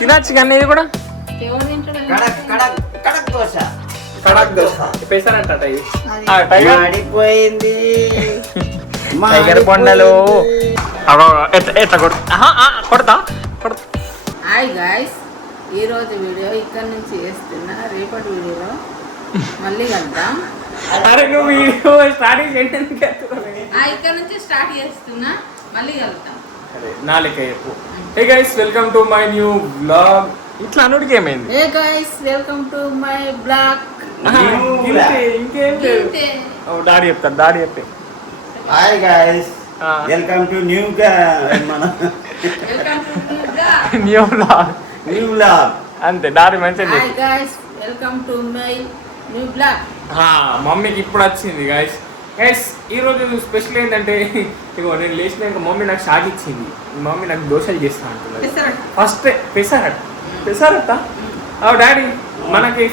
తినచ్చు కానీ ఇది కూడా కడక్ దోశ పెసరంట ఇది మాడిపోయింది టైగర్ బొండలు ఎట్లా కొడతా హాయ్ గాయ్స్, ఈరోజు వీడియో ఇక్కడ నుంచి చేస్తున్నా. రేపటి వీడియోలో మళ్ళీ కలుద్దాం. అరే నువ్వు వీడియో స్టార్టింగ్ ఇక్కడ నుంచి స్టార్ట్ చేస్తున్నా, మళ్ళీ కలుద్దాం. నాలుక చెప్పు. Hey guys, welcome to my new blog. ఇట్లా అనుడికి ఏమైంది? Hey guys, welcome to my blog. ఇంకేం డాడీ చెప్తారు, డాడీ చెప్పే. Hi guys, welcome to new new blog. New blog అంతే, డాడీ మంచిగా. Hi guys, welcome to my new blog. మమ్మీకి ఇప్పుడు వచ్చింది గైస్. గైస్ ఈరోజు స్పెషల్ ఏంటంటే, ఇగో నేను లేచినాక మమ్మీ నాకు షాక్ ఇచ్చింది. మమ్మీ నాకు దోశలు చేస్తా అంటున్నది. ఫస్ట్ పెసరట్ట డాడీ మనకి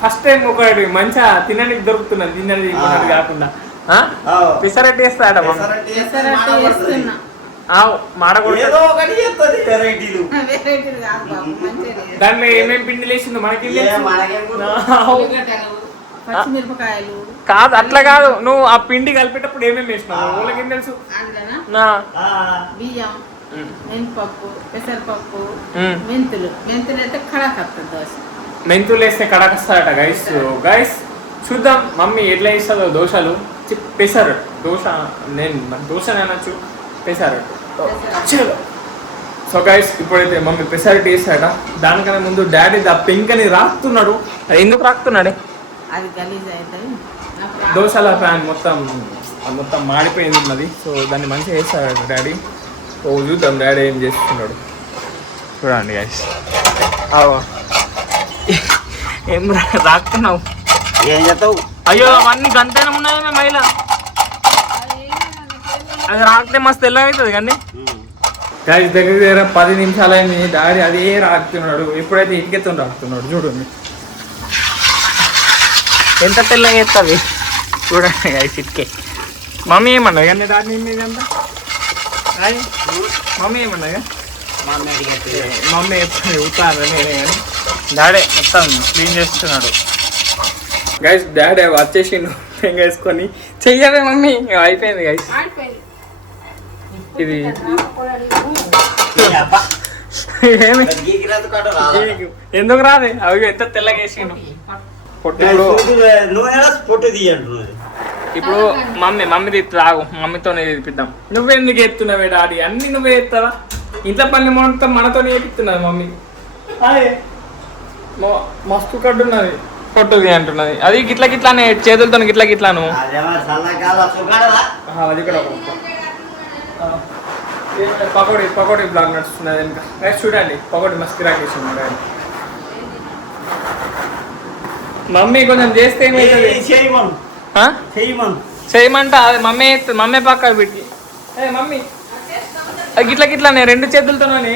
ఫస్ట్ టైం ఒకటి మంచిగా తినడానికి దొరుకుతున్నది, తిన్నది కాకుండా పెసరట్టు చేస్తాడ దాంట్లో ఏమేమి పిండి లేచిందో మనకి పచ్చిమిరపకాయలు కాదు, అట్లా కాదు. నువ్వు ఆ పిండి కలిపేటప్పుడు ఏమేమి వేసినావు వాళ్ళకి ఏం తెలుసు? బియ్యం, మినపప్పు, పెసరపప్పు, మెంతులు అయితే కడాకత్తది దోశ. మెంతులు వేస్తే కడాకస్తాడట గైస్. గైస్ చూద్దాం మమ్మీ ఎట్లా వేస్తుందో దోశలు. పెసరు దోశ, నేను దోశని అనొచ్చు, పెసరు. సో గైస్ ఇప్పుడైతే మమ్మీ పెసరట్టు వేస్తాడట. దానికన్నా ముందు డాడీ దా పెంకని రాస్తున్నాడు. అది ఎందుకు రాస్తున్నాడే? అది గలీజ్ అవుతుంది. దోశల ఫ్యాన్ మొత్తం మాడిపోయింది ఉన్నది. సో దాన్ని మంచిగా వేస్తాడు డాడీ. ఓ చూద్దాం డాడీ ఏం చేస్తున్నాడు చూడండి గైస్. ఏం రాస్తున్నావు? ఏం చేస్తావు? అయ్యో అవన్నీ గంటైనా ఉన్నాయేమే మైలా. అది రాకితే మస్తు తెల్ల అవుతుంది కానీ గైస్. దగ్గర 10 నిమిషాలు అయింది. డాడీ అదే రాకుతున్నాడు. ఎప్పుడైతే ఇటుకెత్తుని రాకుతున్నాడు చూడండి. ఎంత తెల్లగా వేస్తుంది చూడండి గైస్ ఇటుకే. మమ్మీ ఏమన్నా కానీ డాడీ మీద అంతా మమ్మీ ఏమన్నా మమ్మీ ఎప్పుడు చెబుతాను నేనే కానీ డాడీ మొత్తం క్లీన్ చేస్తున్నాడు గైస్. డాడీ వచ్చేసి పెంగ వేసుకొని చెయ్యవే మమ్మీ. అయిపోయింది గైస్. ఇది ఎందుకు రాదే? అవి ఎంత తెల్లగా వేసిండు. ఇప్పుడు మమ్మీ తీస్తాగు, మమ్మీతోనే తీపిద్దాం. నువ్వెందుకు ఎత్తున్నావే డాడీ? అన్ని నువ్వే ఎత్తావా? ఇంట్లో పని మొత్తం మనతోనే ఏపిస్తున్నది మమ్మీ. అదే మస్తు కట్టున్నది, కొట్టుది అంటున్నది. అది గిట్లానే చేతులతో గిట్లాను. అది కూడా పకోడీ బ్లాగ్ నడుస్తున్నది ఇంకా. చూడండి పకోడీ మస్తు కిరాక్ చేసింది డాడీ. మమ్మీ కొంచెం చేస్తే ఏమవుతుంది? చేయమంట అది మమ్మీ పక్క పెట్టి. మమ్మీ గిట్లానే 2 చేతులతోనే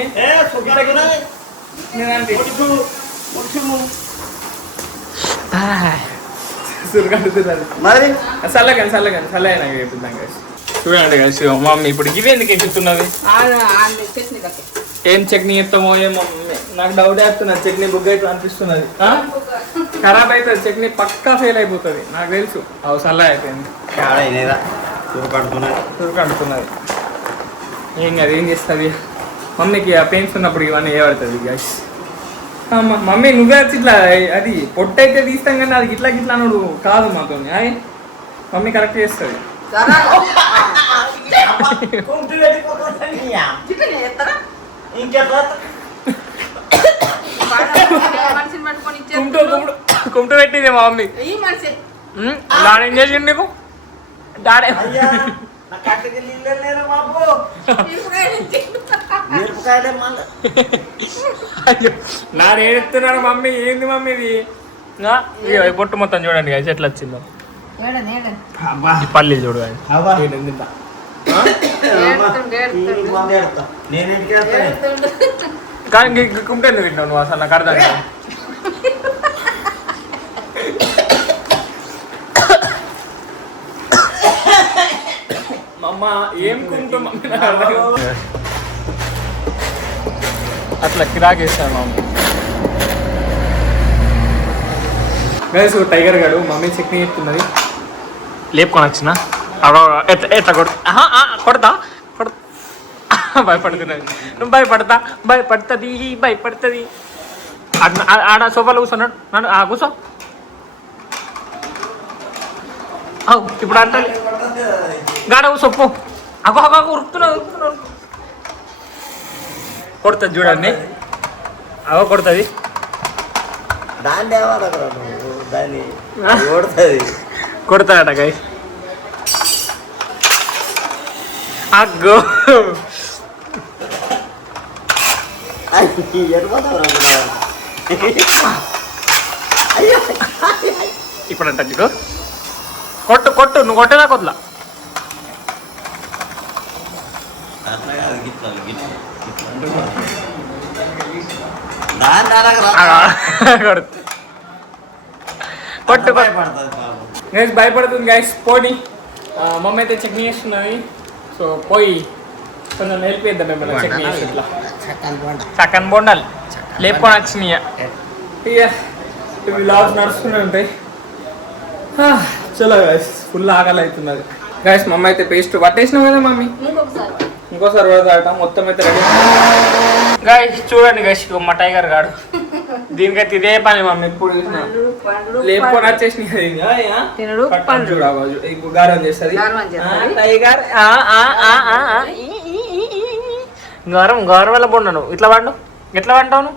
చల్లగా చెప్తాం కదా. చూడండి కలిసి మమ్మీ ఇప్పుడు ఇవి ఎందుకు ఎక్కుతున్నది? ఏం చట్నీ ఎత్తామో ఏమో నాకు డౌట్ వేస్తున్నది. చట్నీ బుక్ అయితే అనిపిస్తున్నది. ఖరాబ్ అవుతుంది చట్నీ, పక్కా ఫెయిల్ అయిపోతుంది నాకు తెలుసు. అవు చల్ల అయిపోయింది, తురుకంటున్నది. ఏం కాదు, ఏం చేస్తుంది మమ్మీకి. ఆ పెయిన్స్ ఉన్నప్పుడు ఇవన్నీ ఏ పడుతుంది గ్యాస్. మమ్మీ నువ్వే వచ్చి ఇట్లా అది పొట్టు అయితే తీస్తాం కానీ అది గిట్లా అన్నాడు కాదు మాతో. అది మమ్మీ కరెక్ట్ చేస్తుంది. కుంటు పెట్టింది మా మమ్మీ. డాడీ ఏం చేసిండు నీకు? డాడీ ఏడుస్తున్నాడు మమ్మీ. ఏంది మమ్మీ ఇది? పొట్టు మొత్తం చూడండి అది ఎట్లా వచ్చిందో. పల్లి చూడు కానీ కుంటే ఎందుకు తింటావు నువ్వు? అసలు నాకు అర్థం కాదు. మమ్మ ఏం కుంటు మమ్మీ అట్లా కిరాక్ వేస్తాను మమ్మీ. గైస్ టైగర్ గాడు మమ్మీ చట్నీ చెప్తున్నది లేపుకొని వచ్చిన ఎట్లా కొడతా భయపడుతున్నది. నువ్వు భయపడుతుంది ఆడ సోఫాలో కూర్చున్నాడు నన్ను కూర్చో. ఇప్పుడు అంటే గాడ కూర్చోప్పు ఉరుకుతున్నావు కొడుతుంది చూడండి కొడుతుంది కొడతాడట గై అగ్గో ఇప్పుడు అంట నీకు కొట్టు నువ్వు కొట్టేదా కొద్దులా కొట్టు గైస్ భయపడుతుంది గైస్ పోనీ మమ్మీ అయితే చట్నీ చేస్తున్నది. సో పోయి కొంచెం హెల్ప్ చేద్దాం మిమ్మల్ని చట్నీ చేసి ఇట్లా చక్కని బొండాలి లేపుకొని వచ్చినాయి. ఇక ఇవి లాస్ నడుస్తూనే ఉంటాయి. చలో గైస్ ఫుల్ ఆకలి అవుతున్నది. గైస్ మమ్మీ అయితే పేస్ట్ పట్టేసినాం కదా మమ్మీ, ఇంకోసారి పడతాట మొత్తం అయితే రెడీ. గైస్ చూడండి గైస్ మా టైగర్ గాడు దీనికైతే ఇదే పని మమ్మీ ఎప్పుడు చూసినా లేపుకొని వచ్చేసినాయి. గారం చేస్తుంది టైగర్ గౌరవ వల్ల పండు ఇట్లా వండు ఎట్లా వంటావు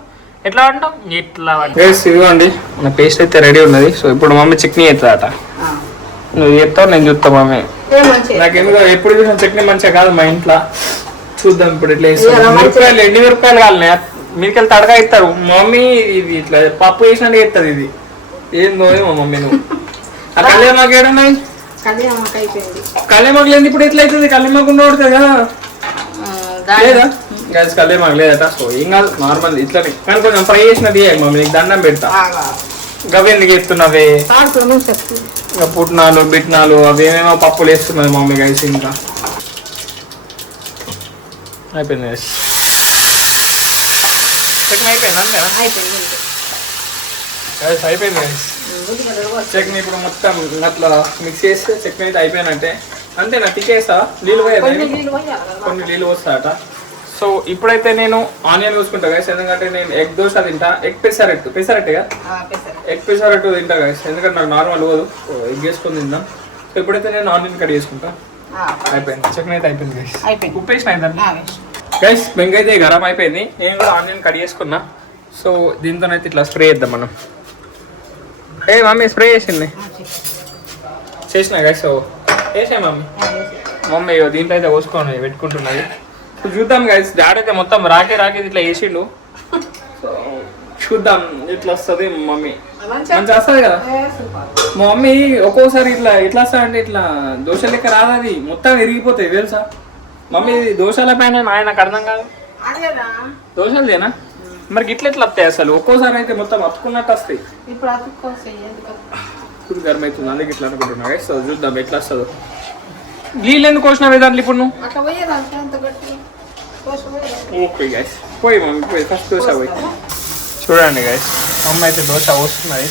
ఇట్లా ఇదిగోండి మన పేస్ట్ అయితే రెడీ ఉన్నది. సో ఇప్పుడు మమ్మీ చట్నీ అవుతుందట. నువ్వు చెప్తావు నేను చూస్తా మమ్మీ. నాకు ఎందుకు ఎప్పుడు చూసిన చట్నీ మంచిగా కాదు మా ఇంట్లో. చూద్దాం ఇప్పుడు ఇట్లా మిరపకాయలు ఎండి మిరపకాయలు కావాలి మీకెళ్ళి తడగా ఇస్తారు మమ్మీ. ఇది ఇట్లా పప్పు వేసినట్టు చేస్తుంది. ఇది ఏందో ఏమో మమ్మీ నువ్వు ఆ కళ్యామాకు ఏడున్నాయి కళ్యామాకు లేదు ఇప్పుడు ఎట్లా అవుతుంది కళ్యామాకు ఉండవుతుంది కదా లేదా గ్యాస్ కళ్యామాకు లేదట. సో ఏం కాదు నార్మల్ ఇట్లనే కానీ కొంచెం ఫ్రై చేసినది మమ్మీ నీకు దండం పెడతా. గవి ఎందుకు వేస్తున్నవే ఇంకా పుట్నాలు బిట్నాలు అవేమేమో పప్పులు వేస్తున్నది మమ్మీ గైస్. ఇంకా అయిపోయింది అయిపోయింది చట్నీ ఇప్పుడు మొత్తం అట్లా మిక్స్ చేస్తే చట్నీ అయితే అయిపోయినట్టే. అంతేనా తిక్కేస్తా నీళ్ళు కొన్ని నీళ్ళు పోస్తాట. సో ఇప్పుడైతే నేను ఆనియన్ చూసుకుంటా గైస్ ఎందుకంటే నేను ఎగ్ దోశ తింటా. ఎగ్ పెసరట్టుగా ఎగ్ పెసరట్టు తింటా గైస్ ఎందుకంటే నాకు నార్మల్ పోదు. ఎగ్ వేసుకొని తిందాం. సో ఇప్పుడైతే నేను ఆనియన్ కట్ చేసుకుంటా. అయిపోయింది చట్నీ అయితే అయిపోయింది గైస్. ఉప్పు వేసిన అయిపోయింది గైస్. బెంగ అయితే గరం అయిపోయింది. నేను కూడా ఆనియన్ కట్ చేసుకున్నా. సో దీంతోనైతే ఇట్లా స్ప్రే చేద్దాం మనం. మమ్మీ స్ప్రే చేసింది చేసిన గైస్. సో వేసా మమ్మీ దీంట్లో అయితే పోసుకొని పెట్టుకుంటున్నది. సో చూద్దాం గైస్ డాడీ అయితే మొత్తం రాకే ఇట్లా వేసిండు. సో చూద్దాం ఇట్లా వస్తుంది మమ్మీ మంచిగా వస్తుంది కదా. మా మమ్మీ ఒక్కోసారి ఇట్లా వస్తా అంటే ఇట్లా దోశ లెక్క రాదు అది మొత్తం విరిగిపోతాయి తెలుసా మమ్మీ. దోశల పైన నాకు అర్థం కాదు దోశలదేనా మరి ఇట్లా ఎట్లా వస్తాయి అసలు. ఒక్కోసారి అయితే మొత్తం అతుకున్నట్టు వస్తాయి. ఇప్పుడు గర్మ అవుతుంది అందుకే ఇట్లా అనుకుంటున్నా గైస్. సో చూద్దాం ఎట్లా వస్తుందో. నీళ్ళు ఎందుకు కోసినావు దాంట్లో ఇప్పుడు నువ్వు. ఓకే గైస్ పోయి మమ్మీ పోయి ఫస్ట్ దోశ పోయి చూడండి గైస్. అమ్మ అయితే దోశ వస్తున్నది.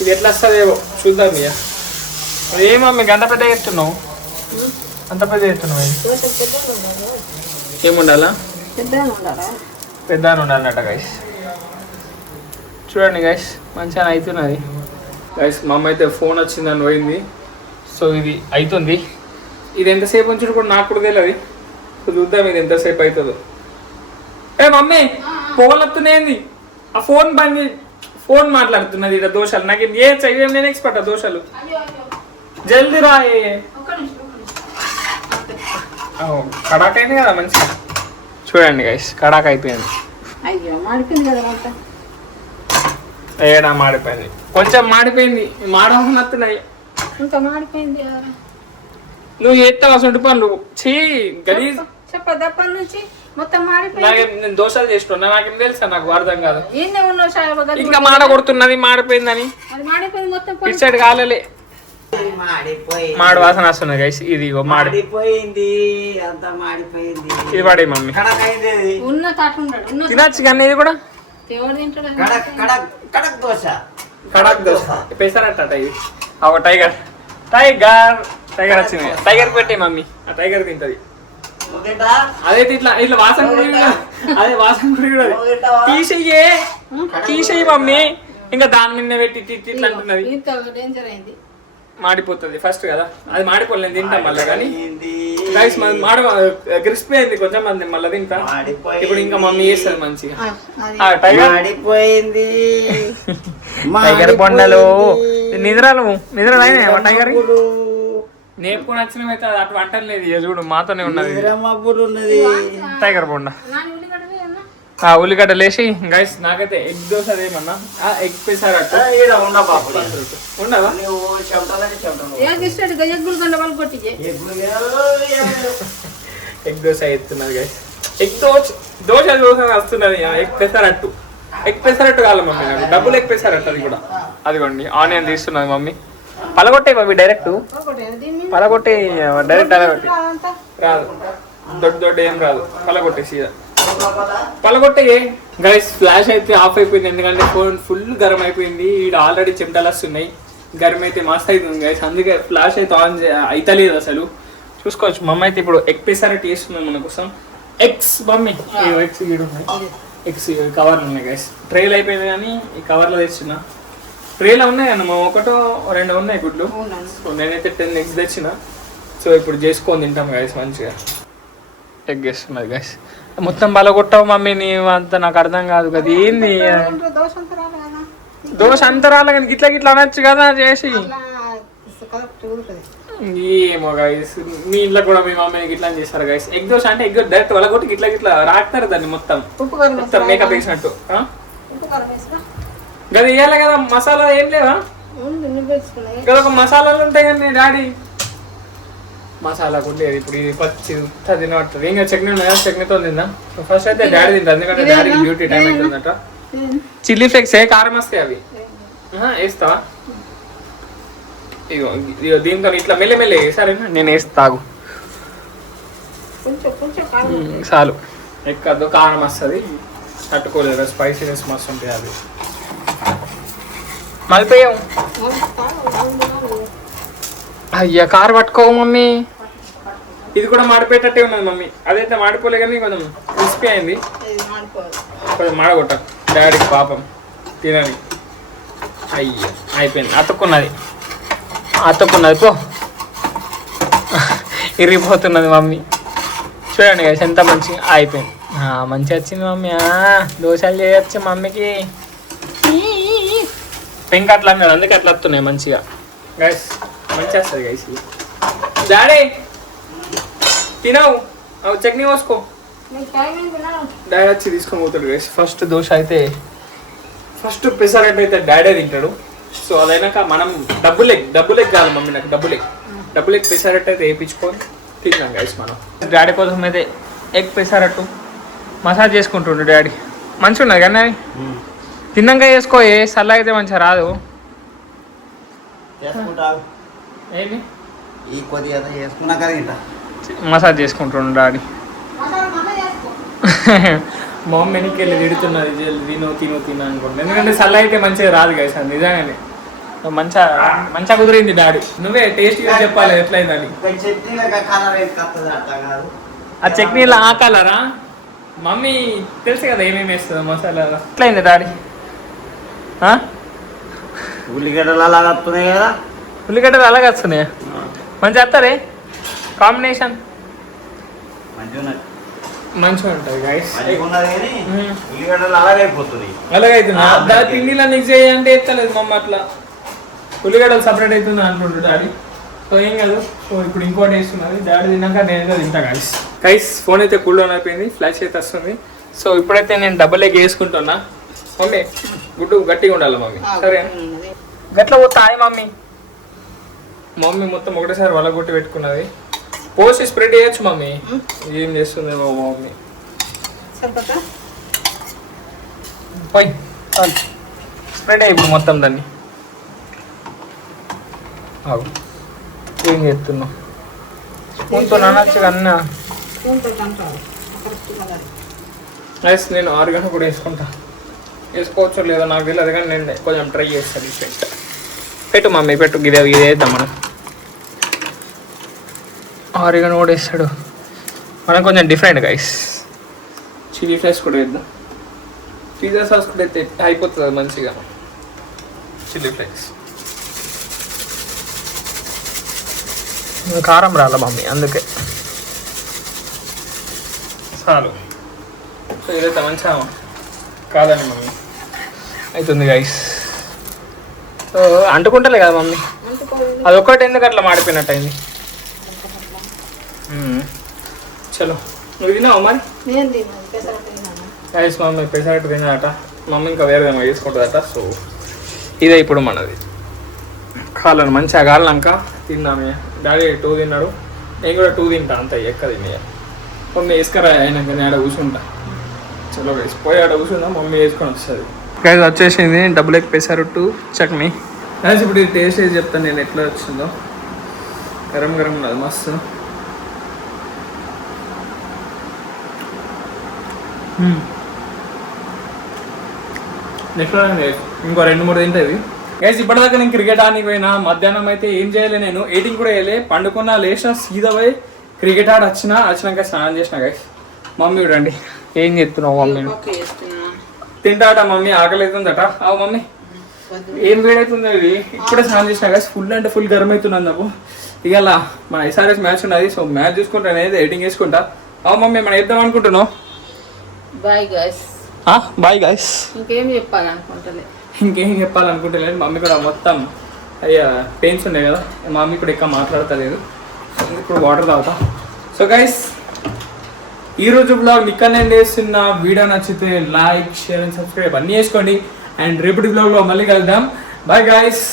ఇది ఎట్లా వస్తుందేమో చూద్దాం. ఇక ఏమమ్మీ గంట పెద్ద చేస్తున్నావు అంత పెద్ద చేస్తున్నావు ఏముండాలా పెద్ద ఉండాలన్నట గైస్. చూడండి గైస్ మంచిగా అవుతున్నది గైస్. మా అమ్మ అయితే ఫోన్ వచ్చిందని పోయింది. సో ఇది అవుతుంది. ఇది ఎంతసేపు ఉంచుడు కూడా నాకు కూడా తెలియదు. సో చూద్దాం ఇది ఎంతసేపు అవుతుందో. మమ్మీ పోగలొత్తున్నాయింది ఆ ఫోన్ బంద్ ఫోన్ మాట్లాడుతున్నది ఇక్కడ దోశలు నాకు ఏ చెయ్యం నేను ఎక్స్పర్ట్ దోశలు జల్దీ రా. కడాక్ అయింది కదా మంచిగా చూడండి గైస్ కడాక్ అయిపోయింది. ఏడా మాడిపోయింది కొంచెం మాడిపోయింది మాడవుతున్నాయి నువ్వు చేస్తావు అసలు పనులు చీ గలీజ్ నేను దోశలు చేస్తున్నా నాకేం తెలుసా నాకు అర్థం కాదు. ఇంకా మాడ కొడుతున్నది మాడిపోయిందని ఇటు సైడ్ కాలలే మాడి వాసన వస్తున్నది గైస్. ఇది ఇగో మాడి, మాడిపోయింది, అంత మాడిపోయింది. ఇది పడే మమ్మీ. కడకైంది ఇది. ఉన్న తాటు ఉన్నాడు తినచ్చు కానీ ఇది కూడా ఎవరు తింటాడు కడక్ కడక్ కడక్ దోశ. కడక్ దోశ పెసరట్ట ఇది. ఒక టైగర్ టైగర్ టైగర్ వచ్చింది. టైగర్ పెట్టే మమ్మీ, ఆ టైగర్ తింటది. నువ్వు తింటా? అదైతే ఇట్లా ఇట్లా వాసన కూడా కూడా అదే వాసన కూడా కూడా నువ్వు తింటావా? తీసేయే తీసేయి మమ్మీ. ఇంకా దాని మీద పెట్టి ఇట్లా అంటున్నది. ఇంత డేంజర్ అయింది. మాడిపోతుంది ఫస్ట్ కదా, అది మాడిపోలేదు తింటాం మళ్ళీ. కానీ మాడిపోయింది. గైస్ మాడ క్రిస్పీ అయింది కొంచెం, మంది మళ్ళీ తింటా. మాడిపోయింది. ఇప్పుడు ఇంకా మమ్మీ చేస్తుంది మంచిగా. అది ఆ టైగర్ మాడిపోయింది. టైగర్ బొండలు నిద్రలు నిద్రలు టైగర్ మబ్బులు. నేర్పుకొని వచ్చినవి అయితే అది అటు అంటలేదు. ఇక చూడు మాతోనే ఉన్నది నిద్ర మబ్బులు ఉన్నది. టైగర్ బొండ. నాని ఉల్లిగడ్డలు అన్నా ఆ ఉల్లిగడ్డ లేచి గైస్ నాకైతే ఎగ్ దోశ అదేమన్నా ఎగ్ పెసారట్టు ఆ, ఈడ ఉన్న బాబు. ఉండవా? నువ్వు చెమటలని చెమటలు. ఏది ఇస్తాడు ఎగ్గులు గంట వాళ్ళు కొట్టించే ఎప్పుడు ఏమో. ఎగ్ దోశ ఎత్తున్నది గైస్. ఎగ్ దోశ వస్తున్నది. ఎగ్ పెసరట్టు, ఎగ్ పెసరట్టు కావాలి మమ్మీ నాకు. డబుల్ ఎగ్ పెసరట్టు అది కూడా. అదిగోండి ఆనియన్ తీస్తున్నది మమ్మీ. పలగొట్టే మమ్మీ డైరెక్ట్ పలగొట్టి డైరెక్ట్ అలగొట్టి రాదు. దొడ్డు ఏం రాదు. పలగొట్టే సీదా పలగొట్టే గైస్. ఫ్లాష్ అయితే ఆఫ్ అయిపోయింది ఎందుకంటే ఫోన్ ఫుల్ గరం అయిపోయింది. ఈడ ఆల్రెడీ చెమటలు వస్తున్నాయి. గరం అయితే మస్తు అవుతుంది గైస్. అందుకే ఫ్లాష్ అయితే ఆన్ అవుతలేదు అసలు. చూసుకోవచ్చు మమ్మీ అయితే ఇప్పుడు ఎగ్ పెసరట్టు చేస్తున్నాం మన కోసం. ఎగ్స్ మమ్మీ ఎగ్స్ గీడు ఉన్నాయి. ఎగ్స్ కవర్లు ఉన్నాయి గైస్. ట్రేలు అయిపోయింది కానీ ఈ కవర్లో తెచ్చిన. ట్రేలో ఉన్నాయి అన్న ఒకటో రెండో ఉన్నాయి గుడ్లు. సో నేనైతే 10 ఎగ్స్ తెచ్చిన. సో ఇప్పుడు చేసుకొని తింటాం గైస్ మంచిగా. ఎగ్ వేస్తున్నది గైస్. మొత్తం బలగొట్టావు మమ్మీ నీవు అంత, నాకు అర్థం కాదు కదా ఏంది. దోశ అంతా రాదు కదా దోశ అంతరాల కానీ గిట్లా గిట్లా అనొచ్చు కదా చేసి. అట్లా కరెక్ట్ ఊరుతుంది. ఏమో గైస్ మీ ఇంట్లో కూడా మీ మమ్మీని గిట్లా చేస్తారు గైస్. ఎగ్ దోశ అంటే ఎగ్ డైరెక్ట్ వలగొట్టి గిట్లా గిట్లా రాకుతారు దాన్ని మొత్తం ఉప్పు కారం మొత్తం మేకప్ వేసినట్టు. ఉప్పు కారం వేసుకో గది వేయాలి కదా. మసాలా ఏం లేవా? ముందు నువ్వు వేసుకున్నాయి కదా ఒక మసాలాలు ఉంటాయి కానీ డాడీ మసాలా ఉండేది. ఇప్పుడు ఇది పచ్చి తినబడుతుంది. ఇంకా చట్నీ ఉన్నాయా? చట్నీతో తిందా. ఫస్ట్ అయితే డాడీ తింటా ఎందుకంటే డాడీ డ్యూటీ టైం అవుతుందట. చిల్లీ ఫ్లేక్స్ కారం వస్తాయి అవి వేస్తావా? ఇగో ఇగో దీంతో ఇట్లా మెల్లమెల్లే సరేనా నేను వేస్తాగు. కొంచెం కొంచెం కారం చాలు ఎక్కద్దు కారం వస్తుంది. తట్టుకోలేదు స్పైసీనెస్ మస్తు ఉంటాయి అది. మలిపోయాం. అయ్యా కారు పట్టుకో మమ్మీ. ఇది కూడా మాడిపోయేటట్టే ఉన్నది మమ్మీ. అదైతే మాడిపోలే కానీ కొంచెం క్రిస్పీ అయింది. కొంచెం మాడగొట్ట డాడీకి పాపం తినని. అయ్యా అయిపోయింది. అతుక్కున్నది పో. ఇరిగిపోతున్నది మమ్మీ. చూడండి కదా ఎంత మంచిగా అయిపోయింది. మంచిగా వచ్చింది మమ్మీ. దోశలు చేయొచ్చు మమ్మీకి. పెంక అట్లా అన్నది అందుకే అట్లా వస్తున్నాయి మంచిగా గైస్. మంచిగా వస్తుంది గైస్. డాడీ తినవు చట్నీ పోసుకో. డాడీ వచ్చి తీసుకొని పోతాడు గైస్. ఫస్ట్ దోశ అయితే ఫస్ట్ పెసరట్టు అయితే డాడీ తింటాడు. సో అదైనాక మనం డబుల్ ఎగ్ కాదు మమ్మీ నాకు డబుల్ ఎగ్ పెసరట్టు అయితే వేయించుకొని తిన్నాం గైస్ మనం. డాడీ కోసం అయితే ఎగ్ పెసరట్టు మసాజ్ చేసుకుంటుండు డాడీ. మంచిగా ఉన్నది కానీ తిన్నాక వేసుకో. సల్ల అయితే మంచిగా రాదు. ఏంటి ఈ కొద్దిగా చేసుకున్నాక తింటా. మసాజ్ చేసుకుంటుండు డాడీ. మా మమ్మీ వెనక్కి వెళ్ళి తిడుతున్నది తిను అనుకుంటున్నాను. ఎందుకంటే సల్ల అయితే మంచిగా రాదు గైస్. నిజంగానే మంచిగా కుదిరింది డాడీ. నువ్వే టేస్ట్ చెప్పాలి ఎట్లయిందని. ఆ చట్నీలో ఆ కలరా మమ్మీ తెలుసు కదా ఏమేమి వేస్తుందో మసాలా. ఎట్లయింది డాడీ? ఉల్లిగడ్డలు అలాగా వస్తున్నాయి కదా. ఉల్లిగడ్డలు అలాగే వస్తున్నాయా? మంచిగా వస్తారే కాంబినేషన్. మంచిగా ఉంటుంది గైస్. ఉల్లిగడ్డలు అలాగైపోతుంది. అలాగైతుంది తిండిలో మిక్స్ చేయాలంటే ఎత్తలేదు మమ్మ అట్లా. ఉల్లిగడ్డలు సపరేట్ అవుతుంది అంటుండ్రు డాడీ. సో ఏం కాదు. సో ఇప్పుడు ఇంకోటి వేస్తున్నది డాడీ తిన్నాక నేను తింటా గైస్. ఫోన్ అయితే కూల్ డౌన్ అయిపోయింది. ఫ్లాష్ అయితే వస్తుంది. సో ఇప్పుడైతే నేను డబుల్ ఎగ్ వేసుకుంటున్నా. మమ్మీ గుడ్డు గట్టిగా ఉండాలి మమ్మీ. సరే గట్ల పోతా మమ్మీ. మమ్మీ మొత్తం ఒకటేసారి వలగొట్టి పెట్టుకున్నది. పోసి స్ప్రెడ్ చేయొచ్చు మమ్మీ. ఏం చేస్తుంది మమ్మీ? పోయి స్ప్రెడ్ అయ్యి ఇప్పుడు మొత్తం దాన్ని ఏం చేస్తున్నావు స్పూన్తో అనొచ్చు కన్నా నైస్. నేను ఆరిగానో కూడా వేసుకుంటా, వేసుకోవచ్చు లేదో నాకు తెలియదు కానీ నేను కొంచెం ట్రై చేస్తాను. ఈ పెట్టు మమ్మీ పెట్టు, ఇది వేద్దాం మనం. ఆరిగానో కూడా వేస్తాడు, మనం కొంచెం డిఫరెంట్ గైస్. చిల్లీ ఫ్లేక్స్ కూడా వేద్దాం, పిజ్జా సాస్ కూడా అయితే అయిపోతుంది మంచిగా. చిల్లీ ఫ్లేక్స్ కారం రాల మమ్మీ అందుకే చాలు. సో ఇదైతే మంచిగా కాదండి మమ్మీ అవుతుంది గైస్. సో అంటుకుంటలే కదా మమ్మీ, అదొక్కటి ఎందుకు అట్లా మాడిపోయినట్టు అయింది. చలో నువ్వు తిన్నావు మరి? గైస్ మమ్మీ పెసరట్టు తిన్నాడట, మమ్మీ ఇంకా వేరే ఏమో వేసుకుంటుందట. సో ఇదే ఇప్పుడు మనది. కాలను మంచిగా కాలినాక తిన్నామే. డాడీ 2 తిన్నాడు, నేను కూడా 2 తింటా, అంత ఎక్క తినే. మమ్మీ వేసుకరా అయినాక నేను ఆడ కూర్చుంటా. చలో గైస్ పోయి ఆడ కూర్చుందా, మమ్మీ వేసుకొని వస్తుంది. గైస్ వచ్చేసింది double egg pesarattu chutney. Guys ఇప్పుడు ఇది టేస్ట్ వేసి చెప్తాను నేను ఎట్లా వచ్చిందో. గరం గరం ఉన్నది మస్తు. నెక్స్ట్ ఇంకో 2-3 తింటుంది. గైస్ ఇప్పటిదాకా నేను క్రికెట్ ఆడికి పోయినా, మధ్యాహ్నం అయితే ఏం చేయలే, నేను ఎయిటింగ్ కూడా వేయలే, పండుకున్నా లేచిన సీదా పోయి క్రికెట్ ఆడి వచ్చినాక స్నానం చేసిన. గైస్ మమ్మీ చూడండి ఏం చేస్తున్నావు మమ్మీ? తింటాట మమ్మీ, ఆకలి అవుతుందట. అవు మమ్మీ ఏం వేడవుతుంది ఇది? ఇప్పుడే స్నానం చేసిన గైస్, ఫుల్ అంటే ఫుల్ గరం అవుతున్నాను నాకు. ఇక మన SRH మ్యాచ్ ఉన్నది, సో మ్యాచ్ చూసుకుంటా నేను ఎడిటింగ్ వేసుకుంటా. అవు మమ్మీ మనం వేద్దాం అనుకుంటున్నావు. Bye guys. Bye guys. ఇంకేం చెప్పాలనుకుంటలే, ఇంకేం చెప్పాలనుకుంటలేదు. మమ్మీ కూడా మొత్తం అయ్యా పెయిన్స్ ఉన్నాయి కదా, మమ్మీ కూడా ఎక్కువ మాట్లాడతలేదు, ఇప్పుడు వాటర్ తాగుతా. సో గైస్ ఈరోజు బ్లాగ్ ఇక్కడ నేను చేస్తున్న. వీడియో నచ్చితే లైక్, షేర్ అండ్ సబ్స్క్రైబ్ అన్నీ చేసుకోండి. అండ్ రేపటి బ్లాగ్లో మళ్ళీ కలుద్దాం. Bye guys.